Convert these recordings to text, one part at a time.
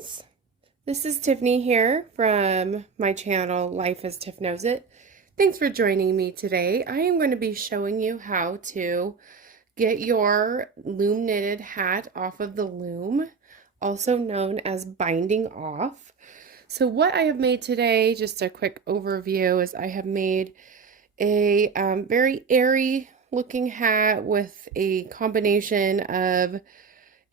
friends, this is Tiffany here from my channel Life as Tiff Knows It. Thanks for joining me today. I am going to be showing you how to get your loom knitted hat off of the loom, also known as binding off. So what I have made today, just a quick overview, is I have made a very airy looking hat with a combination of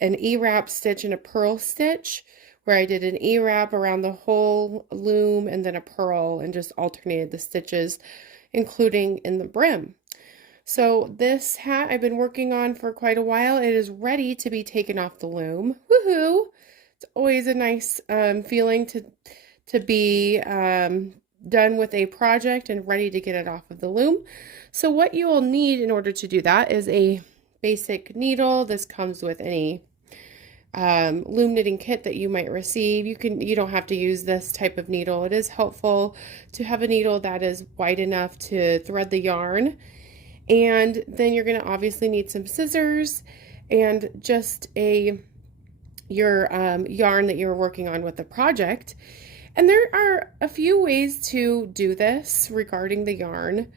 an E-wrap stitch and a purl stitch, where I did an E-wrap around the whole loom and then a purl and just alternated the stitches, including in the brim. So this hat I've been working on for quite a while. It is ready to be taken off the loom. Woohoo! It's always a nice feeling to be done with a project and ready to get it off of the loom. So what you will need in order to do that is a basic needle. This comes with any loom knitting kit that you might receive. You don't have to use this type of needle. It is helpful to have a needle that is wide enough to thread the yarn. And then you're going to obviously need some scissors and just your yarn that you're working on with the project. And there are a few ways to do this regarding the yarn.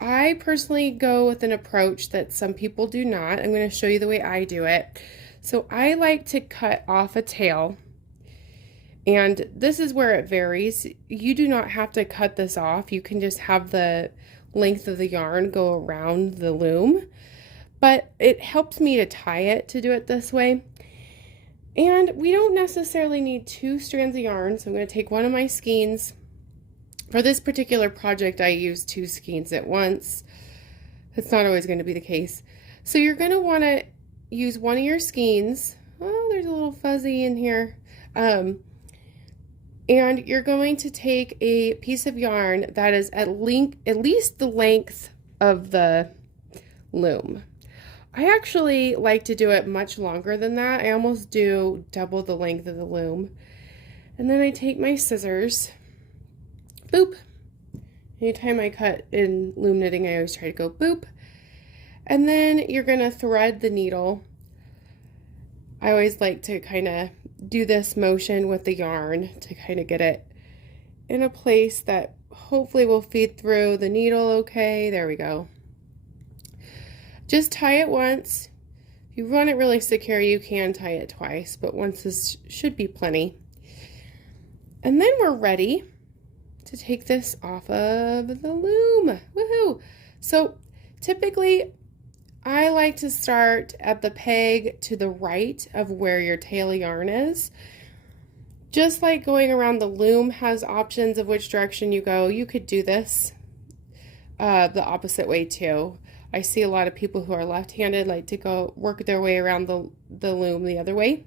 I personally go with an approach that some people do not. I'm going to show you the way I do it. So I like to cut off a tail, and this is where it varies. You do not have to cut this off. You can just have the length of the yarn go around the loom, but it helps me to tie it to do it this way. And we don't necessarily need 2 strands of yarn, so I'm going to take one of my skeins. For this particular project, I use 2 skeins at once. That's not always going to be the case. So you're going to want to use one of your skeins. Oh, there's a little fuzzy in here. And you're going to take a piece of yarn that is at least the length of the loom. I actually like to do it much longer than that. I almost do double the length of the loom. And then I take my scissors. Boop. Anytime I cut in loom knitting, I always try to go boop. And then you're going to thread the needle. I always like to kind of do this motion with the yarn to kind of get it in a place that hopefully will feed through the needle okay. There we go. Just tie it once. If you run it really secure, you can tie it twice, but once this should be plenty. And then we're ready to take this off of the loom. Woohoo! So typically I like to start at the peg to the right of where your tail yarn is. Just like going around the loom has options of which direction you go, you could do this the opposite way too. I see a lot of people who are left-handed like to go work their way around the loom the other way.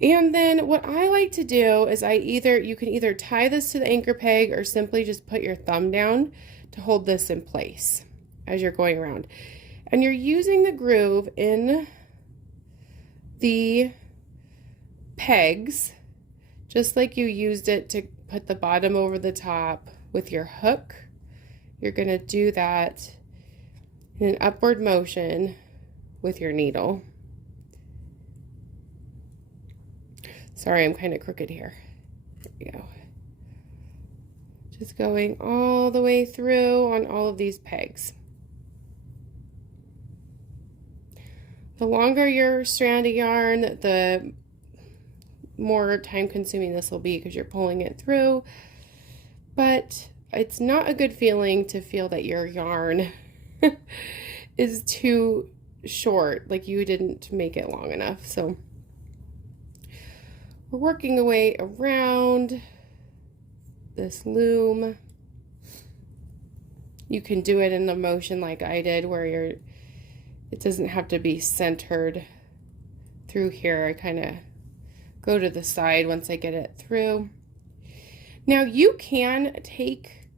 And then what I like to do is you can either tie this to the anchor peg or simply just put your thumb down to hold this in place as you're going around. And you're using the groove in the pegs, just like you used it to put the bottom over the top with your hook. You're going to do that in an upward motion with your needle. Sorry, I'm kind of crooked here. There we go. Just going all the way through on all of these pegs. The longer your strand of yarn, the more time consuming this will be because you're pulling it through. But it's not a good feeling to feel that your yarn is too short, like you didn't make it long enough. So we're working our way around this loom. You can do it in the motion like I did, where it doesn't have to be centered through here. I kind of go to the side once I get it through. Now you can take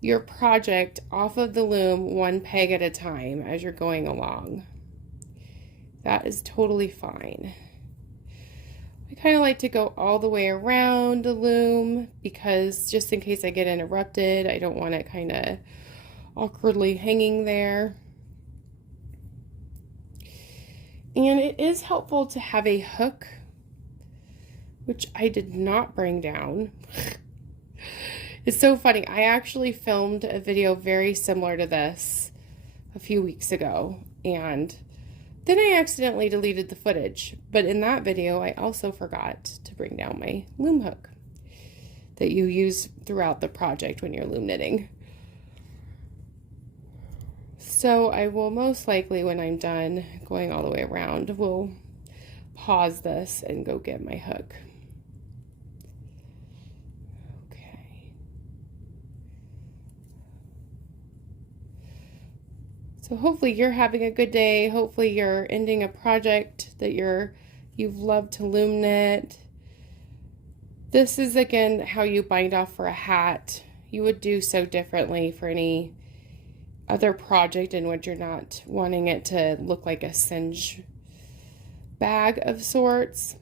your project off of the loom one peg at a time as you're going along. That is totally fine. I kind of like to go all the way around the loom because just in case I get interrupted, I don't want it kind of awkwardly hanging there. And it is helpful to have a hook which I did not bring down. It's so funny. I actually filmed a video very similar to this a few weeks ago, and then I accidentally deleted the footage. But in that video, I also forgot to bring down my loom hook that you use throughout the project when you're loom knitting. So I will most likely, when I'm done going all the way around, will pause this and go get my hook. Okay. So hopefully you're having a good day. Hopefully you're ending a project that you've loved to loom knit. This is again how you bind off for a hat. You would do so differently for any other project in which you're not wanting it to look like a singe bag of sorts.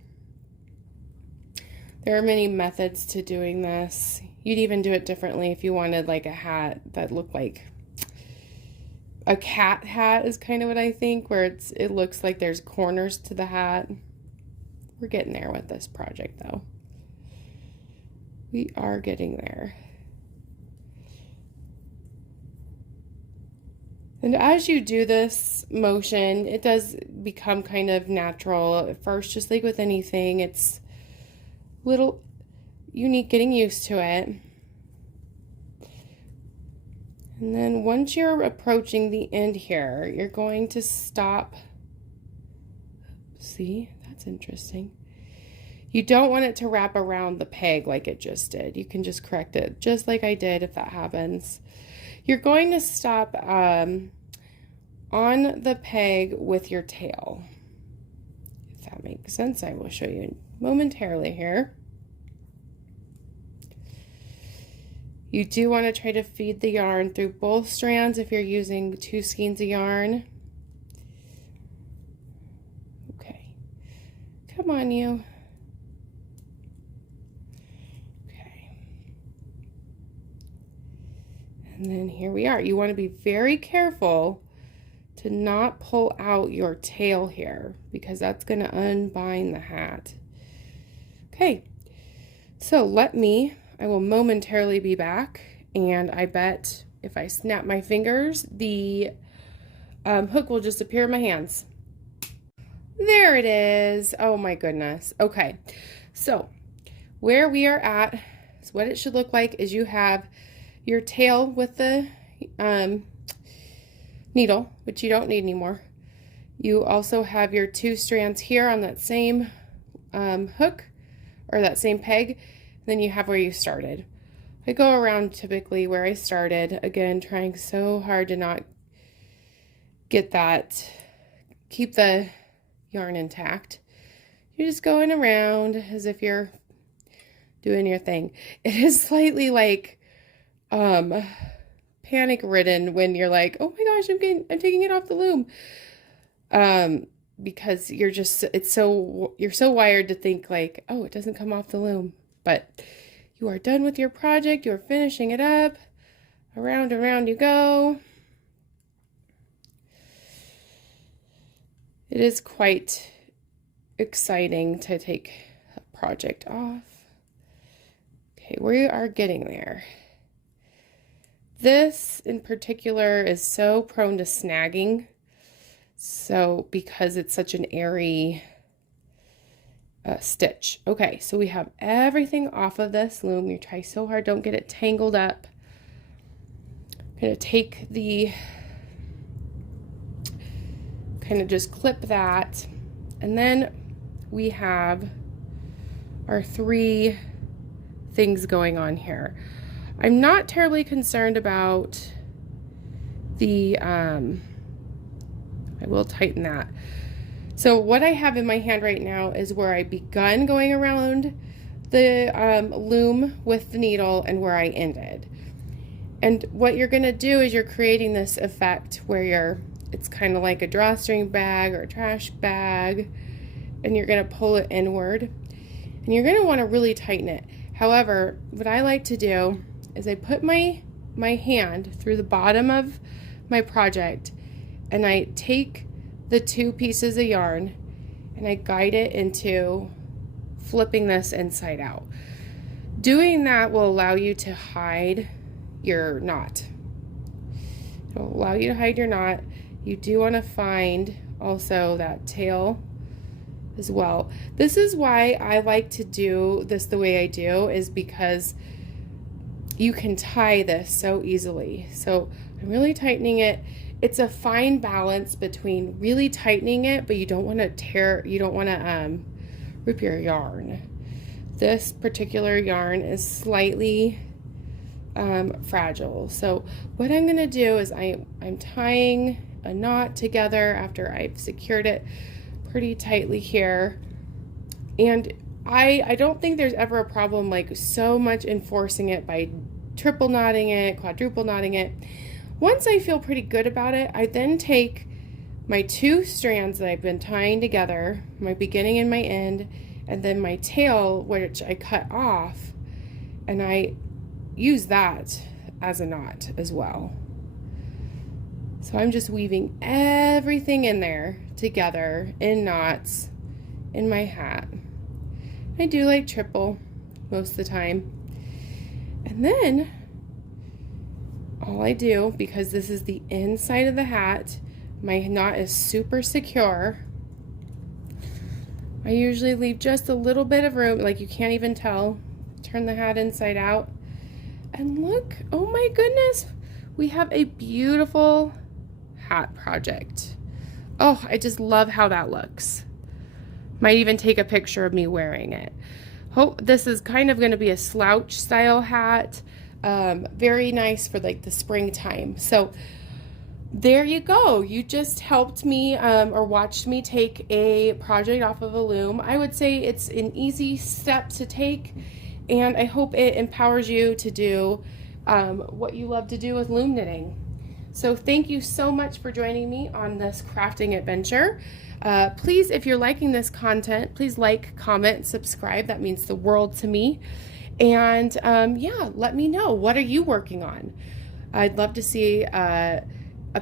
There are many methods to doing this. You'd even do it differently if you wanted like a hat that looked like a cat hat is kind of what I think, where it looks like there's corners to the hat. We're getting there with this project though. We are getting there. And as you do this motion, it does become kind of natural at first, just like with anything. It's a little unique getting used to it. And then once you're approaching the end here, you're going to stop. See, that's interesting. You don't want it to wrap around the peg like it just did. You can just correct it, just like I did if that happens. You're going to stop on the peg with your tail. If that makes sense, I will show you momentarily here. You do want to try to feed the yarn through both strands if you're using 2 skeins of yarn. Okay, come on you. And then here we are. You want to be very careful to not pull out your tail here because that's going to unbind the hat. Okay, so I will momentarily be back, and I bet if I snap my fingers, the hook will just appear in my hands. There it is. Oh my goodness. Okay, so where we are at, so what it should look like is you have your tail with the needle, which you don't need anymore. You also have your 2 strands here on that same hook or that same peg. Then you have where you started. I go around typically where I started, again trying so hard to not keep the yarn intact. You're just going around as if you're doing your thing. It is slightly like panic ridden when you're like, oh my gosh, I'm taking it off the loom, because you're so wired to think like, oh, it doesn't come off the loom. But you are done with your project, you're finishing it up, around and around you go. It is quite exciting to take a project off. Okay, we are getting there. This in particular is so prone to snagging, so because it's such an airy stitch. Okay, so we have everything off of this loom. You try so hard, don't get it tangled up. I'm going to take the, kind of just clip that, and then we have our 3 things going on here. I'm not terribly concerned about the, I will tighten that. So what I have in my hand right now is where I begun going around the loom with the needle and where I ended. And what you're gonna do is you're creating this effect where it's kind of like a drawstring bag or a trash bag, and you're gonna pull it inward. And you're gonna wanna really tighten it. However, what I like to do is I put my hand through the bottom of my project and I take the 2 pieces of yarn and I guide it into flipping this inside out. Doing that will allow you to hide your knot. It will allow you to hide your knot. You do want to find also that tail as well. This is why I like to do this the way I do, is because you can tie this so easily. So I'm really tightening it. It's a fine balance between really tightening it, but you don't want to rip your yarn. This particular yarn is slightly fragile. So what I'm going to do is I'm tying a knot together after I've secured it pretty tightly here. And I don't think there's ever a problem like so much enforcing it by triple knotting it, quadruple knotting it. Once I feel pretty good about it, I then take my 2 strands that I've been tying together, my beginning and my end, and then my tail, which I cut off, and I use that as a knot as well. So I'm just weaving everything in there together in knots in my hat. I do like triple most of the time. And then all I do, because this is the inside of the hat, my knot is super secure, I usually leave just a little bit of room, like you can't even tell. Turn the hat inside out. And look, oh my goodness, we have a beautiful hat project. Oh, I just love how that looks. Might even take a picture of me wearing it. Hope this is kind of going to be a slouch style hat. Very nice for like the springtime. So there you go. You just helped me or watched me take a project off of a loom. I would say it's an easy step to take, and I hope it empowers you to do what you love to do with loom knitting. So thank you so much for joining me on this crafting adventure. Please, if you're liking this content, please like, comment, subscribe. That means the world to me. And yeah, let me know, what are you working on? I'd love to see a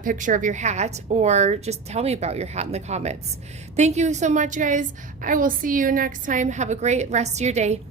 picture of your hat, or just tell me about your hat in the comments. Thank you so much, guys. I will see you next time. Have a great rest of your day.